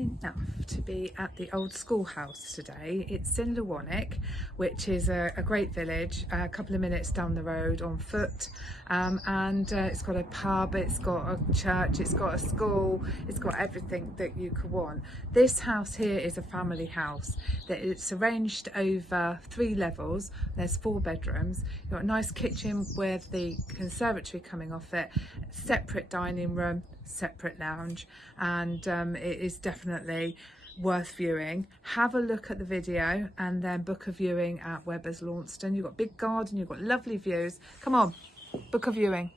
enough to be at the old schoolhouse today. It's in Lewannick, which is a great village, a couple of minutes down the road on foot, and it's got a pub, it's got a church, it's got a school, it's got everything that you could want. This house here is a family house. It's arranged over 3 levels. There's 4 bedrooms. You've got a nice kitchen with the conservatory coming off it, separate dining room, separate lounge, and it is definitely worth viewing. Have a look at the video and then book a viewing at Webber's Launceston. You've got a big garden, you've got lovely views. Come on, book a viewing.